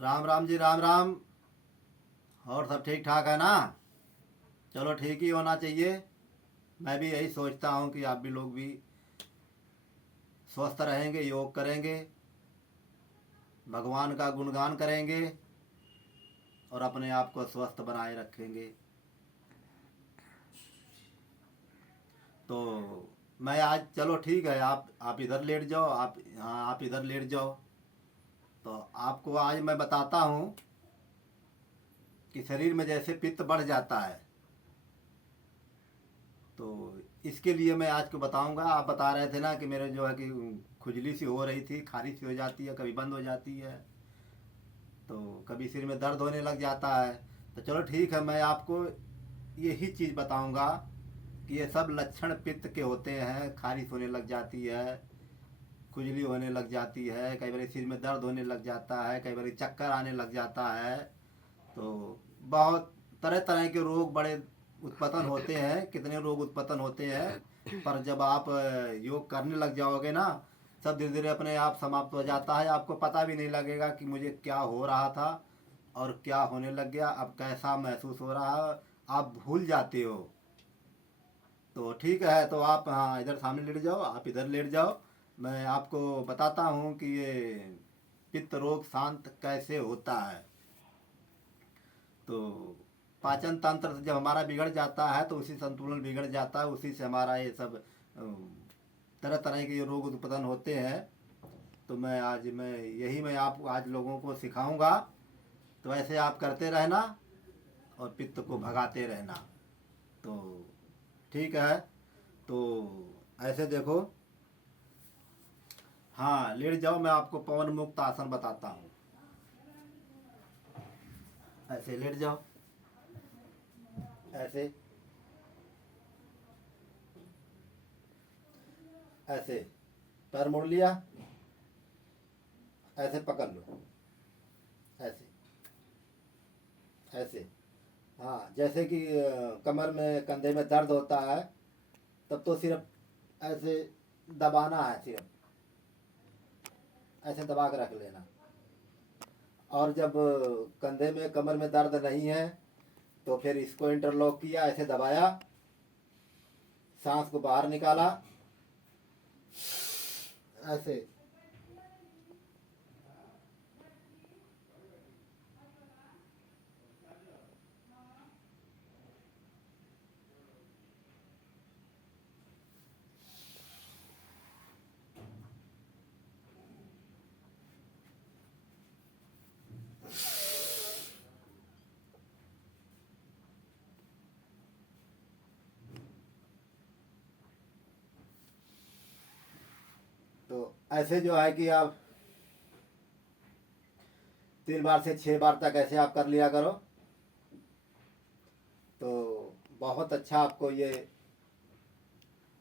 राम राम जी, राम राम। और सब ठीक ठाक है ना? चलो, ठीक ही होना चाहिए। मैं भी यही सोचता हूँ कि आप भी लोग भी स्वस्थ रहेंगे, योग करेंगे, भगवान का गुणगान करेंगे और अपने आप को स्वस्थ बनाए रखेंगे। तो मैं आज, चलो ठीक है, आप इधर लेट जाओ। आप, हाँ, आप इधर लेट जाओ। तो आपको आज मैं बताता हूँ कि शरीर में जैसे पित्त बढ़ जाता है, तो इसके लिए मैं आज को बताऊंगा। आप बता रहे थे ना कि मेरे जो है कि खुजली सी हो रही थी, खारिश सी हो जाती है, कभी बंद हो जाती है, तो कभी सिर में दर्द होने लग जाता है। तो चलो ठीक है, मैं आपको यही चीज़ बताऊंगा कि ये सब लक्षण पित्त के होते हैं। खारिश होने लग जाती है, खुजली होने लग जाती है, कई बार सिर में दर्द होने लग जाता है, कई बार चक्कर आने लग जाता है। तो बहुत तरह तरह के रोग बड़े उत्पन्न होते हैं, कितने रोग उत्पन्न होते हैं। पर जब आप योग करने लग जाओगे ना, सब धीरे धीरे अपने आप समाप्त हो जाता है। आपको पता भी नहीं लगेगा कि मुझे क्या हो रहा था और क्या होने लग गया, अब कैसा महसूस हो रहा है, आप भूल जाते हो। तो ठीक है, तो आप, हाँ, इधर सामने लेट जाओ, आप इधर लेट जाओ। मैं आपको बताता हूँ कि ये पित्त रोग शांत कैसे होता है। तो पाचन तंत्र जब हमारा बिगड़ जाता है तो उसी संतुलन बिगड़ जाता है, उसी से हमारा ये सब तरह तरह के ये रोग उत्पन्न होते हैं। तो मैं आप आज लोगों को सिखाऊंगा। तो ऐसे आप करते रहना और पित्त को भगाते रहना। तो ठीक है, तो ऐसे देखो, हाँ, लेट जाओ। मैं आपको पवन मुक्त आसन बताता हूँ। ऐसे लेट जाओ, ऐसे, ऐसे पैर मोड़ लिया, ऐसे पकड़ लो, ऐसे, ऐसे। हाँ, जैसे कि कमर में, कंधे में दर्द होता है, तब तो सिर्फ ऐसे दबाना है, सिर्फ ऐसे दबा के रख लेना। और जब कंधे में, कमर में दर्द नहीं है, तो फिर इसको इंटरलॉक किया, ऐसे दबाया, सांस को बाहर निकाला, ऐसे। तो ऐसे जो है कि आप 3 बार से 6 बार तक ऐसे आप कर लिया करो। तो बहुत अच्छा आपको ये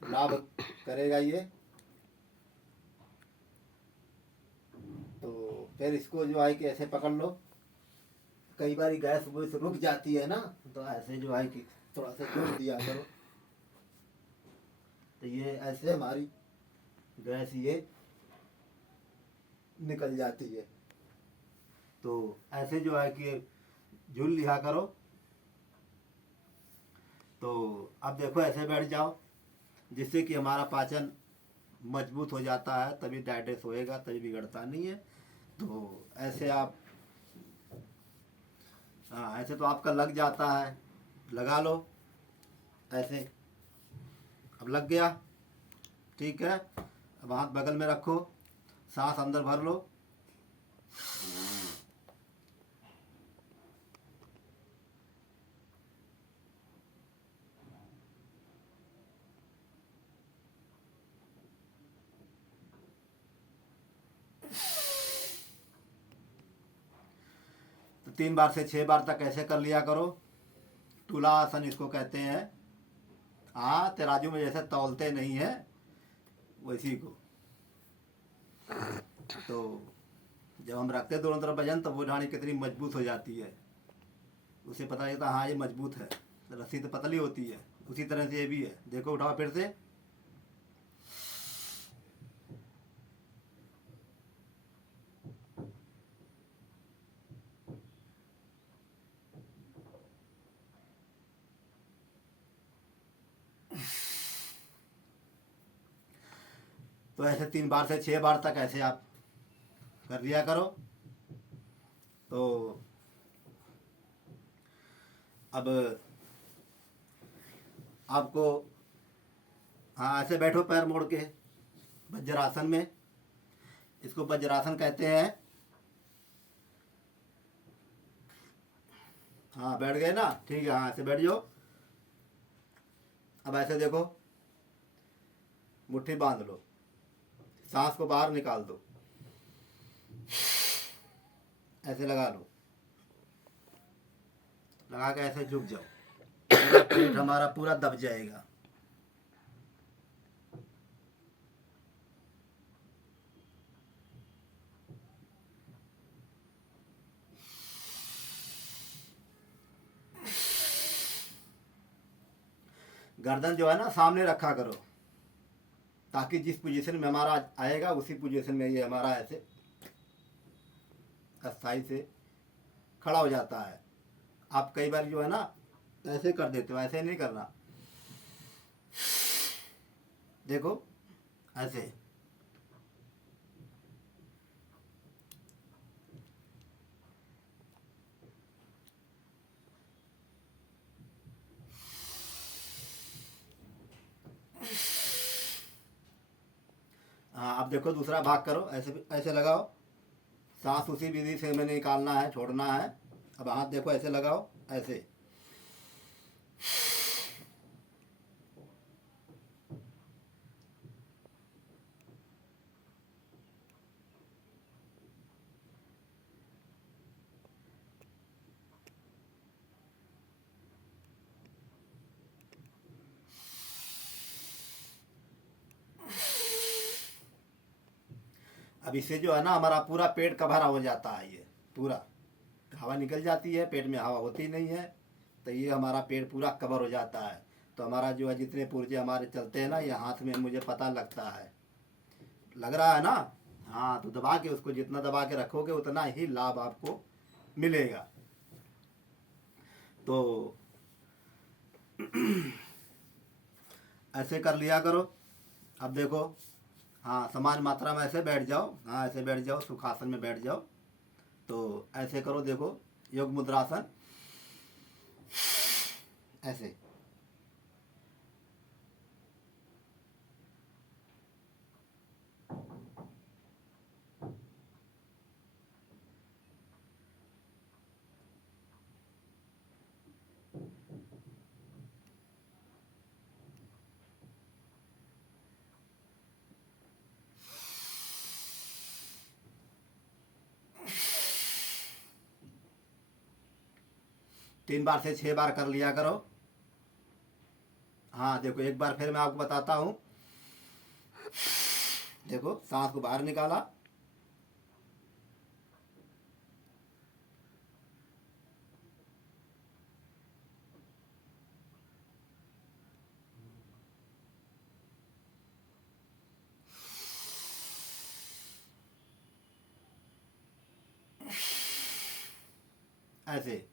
लाभ करेगा ये। तो फिर इसको जो है कि ऐसे पकड़ लो। कई बार गैस वैस रुक जाती है ना, तो ऐसे जो है कि थोड़ा सा जोड़ दिया करो। तो ये ऐसे हमारी गैस ये निकल जाती है। तो ऐसे जो है कि झूल लिया करो। तो अब देखो, ऐसे बैठ जाओ, जिससे कि हमारा पाचन मजबूत हो जाता है, तभी डाइजेस्ट होएगा, तभी बिगड़ता नहीं है। तो ऐसे आप, हाँ, ऐसे तो आपका लग जाता है, लगा लो ऐसे। अब लग गया, ठीक है। अब हाथ बगल में रखो, सांस अंदर भर लो, 3 बार से 6 बार तक ऐसे कर लिया करो। तुलासन इसको कहते हैं। हाँ, तराजू में जैसे तौलते नहीं है, वैसी को। तो जब हम रखते हैं दोनों तरफ वजन, तो वो ढाणी कितनी मजबूत हो जाती है, उसे पता चलता है, हाँ, ये मजबूत है। रस्सी तो पतली होती है, उसी तरह से ये भी है। देखो, उठाओ फिर से। तो ऐसे 3 बार से 6 बार तक ऐसे आप कर लिया करो। तो अब आपको, हाँ ऐसे बैठो पैर मोड़ के वज्रासन में, इसको वज्रासन कहते हैं। हाँ बैठ गए ना, ठीक है, हाँ ऐसे बैठ जाओ। अब ऐसे देखो, मुट्ठी बांध लो, सांस को बाहर निकाल दो, ऐसे लगा लो, लगा के ऐसे झुक जाओ, पूरा पेट हमारा पूरा दब जाएगा। गर्दन जो है ना सामने रखा करो, ताकि जिस पोजीशन में हमारा आएगा उसी पोजीशन में ये हमारा ऐसे अस्थाई से खड़ा हो जाता है। आप कई बार जो है ना ऐसे कर देते हो, ऐसे नहीं करना, देखो ऐसे। हाँ अब देखो दूसरा भाग करो, ऐसे ऐसे लगाओ, सांस उसी विधि से हमें निकालना है, छोड़ना है। अब हाथ देखो ऐसे लगाओ, ऐसे। अब इससे जो है ना हमारा पूरा पेट का भरा हो जाता है, ये पूरा हवा निकल जाती है, पेट में हवा होती नहीं है, तो ये हमारा पेट पूरा कवर हो जाता है। तो हमारा जो है जितने पुर्जे हमारे चलते हैं ना, ये हाथ में मुझे पता लगता है, लग रहा है ना। हाँ तो दबा के उसको, जितना दबा के रखोगे उतना ही लाभ आपको मिलेगा। तो ऐसे कर लिया करो। अब देखो, हाँ समान मात्रा में ऐसे बैठ जाओ, हाँ ऐसे बैठ जाओ, सुखासन में बैठ जाओ। तो ऐसे करो, देखो योग मुद्रासन, ऐसे। तीन बार से 6 बार कर लिया करो। हाँ देखो एक बार फिर मैं आपको बताता हूँ, देखो सांस को बाहर निकाला, ऐसे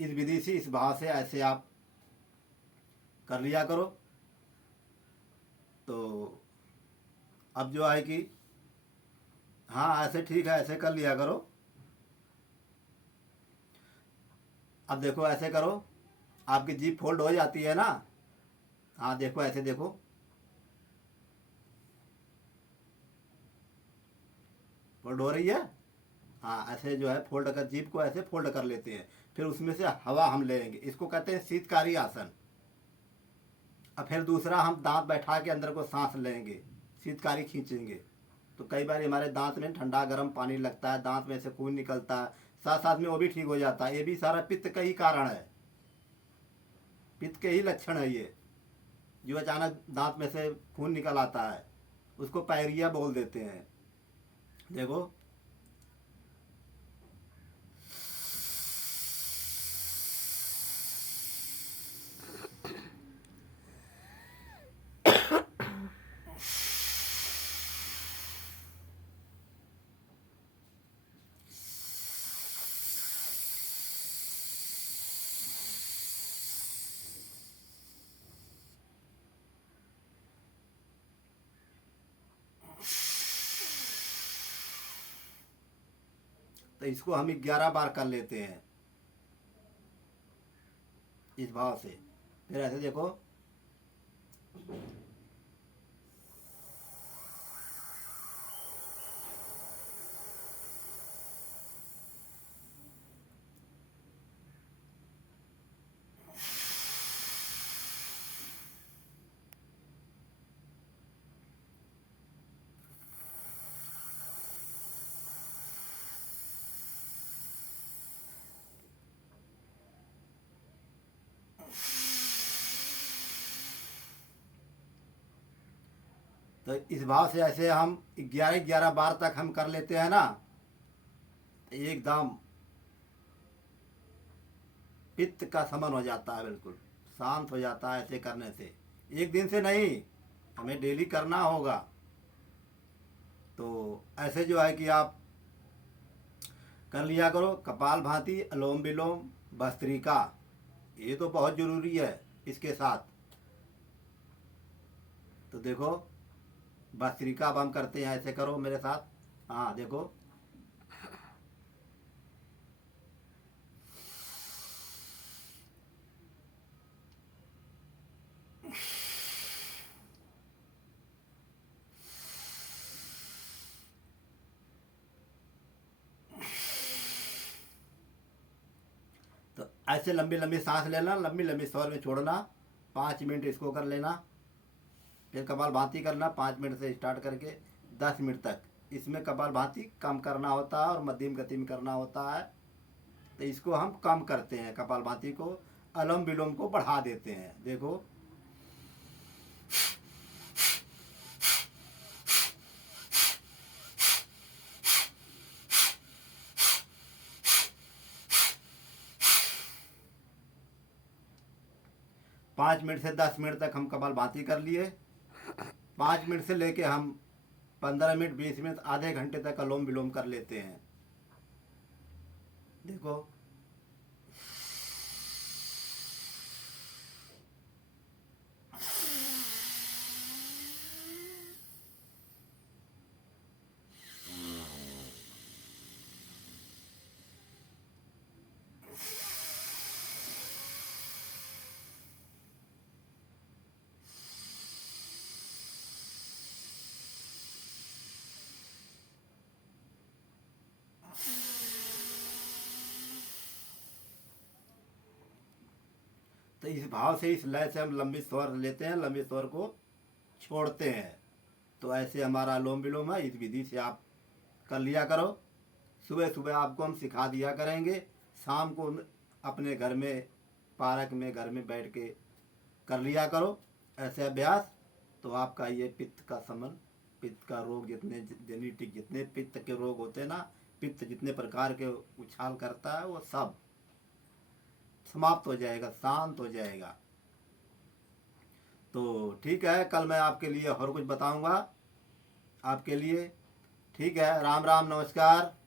इस विधि से, इस भाव से ऐसे आप कर लिया करो। तो अब जो है कि, हाँ ऐसे ठीक है, ऐसे कर लिया करो। अब देखो ऐसे करो, आपकी जीभ फोल्ड हो जाती है ना। हाँ देखो ऐसे देखो, फोल्ड हो रही है। हाँ ऐसे जो है फोल्ड कर, जीभ को ऐसे फोल्ड कर लेते हैं, फिर उसमें से हवा हम लेंगे, इसको कहते हैं शीतकारी आसन। अब फिर दूसरा हम दांत बैठा के अंदर को सांस लेंगे, शीतकारी खींचेंगे। तो कई बार हमारे दांत में ठंडा गर्म पानी लगता है, दांत में से खून निकलता है, साथ साथ में वो भी ठीक हो जाता है। ये भी सारा पित्त का ही कारण है, पित्त के ही लक्षण है ये, जो अचानक दांत में से खून निकल आता है, उसको पायरिया बोल देते हैं। देखो तो इसको हम 11 बार कर लेते हैं इस भाव से। फिर ऐसे देखो, तो इस भाव से ऐसे हम 11 बार तक हम कर लेते हैं ना, तो एकदम पित्त का शमन हो जाता है, बिल्कुल शांत हो जाता है ऐसे करने से। एक दिन से नहीं, हमें डेली करना होगा। तो ऐसे जो है कि आप कर लिया करो कपाल भाती, अनुलोम विलोम, भस्त्रिका, ये तो बहुत ज़रूरी है इसके साथ। तो देखो भस्त्रिका अब हम करते हैं, ऐसे करो मेरे साथ। हाँ देखो, तो ऐसे लंबी लंबी सांस लेना, लंबी लंबी स्वर में छोड़ना, 5 मिनट इसको कर लेना। फिर कपाल भाती करना 5 मिनट से स्टार्ट करके 10 मिनट तक। इसमें कपाल भाती कम करना होता है और मध्यम गति में करना होता है। तो इसको हम कम करते हैं कपाल भाती को, अनुलोम विलोम को बढ़ा देते हैं। देखो 5 मिनट से 10 मिनट तक हम कपाल भाती कर लिए। 5 मिनट से लेके हम 15 मिनट, 20 मिनट, आधे घंटे तक अनुलोम विलोम कर लेते हैं। देखो 'तो इस भाव से, इस लय से हम लंबी स्वर लेते हैं, लंबी स्वर को छोड़ते हैं। तो ऐसे हमारा अनुलोम विलोम है। इस विधि से आप कर लिया करो। सुबह सुबह आपको हम सिखा दिया करेंगे, शाम को अपने घर में, पार्क में, घर में बैठ के कर लिया करो ऐसे अभ्यास। तो आपका ये पित्त का शमन, पित्त का रोग, जितने जेनेटिक जितने पित्त के रोग होते हैं ना, पित्त जितने प्रकार के उछाल करता है, वो सब समाप्त हो जाएगा, शांत हो जाएगा। तो ठीक है, कल मैं आपके लिए और कुछ बताऊंगा आपके लिए। ठीक है, राम राम, नमस्कार।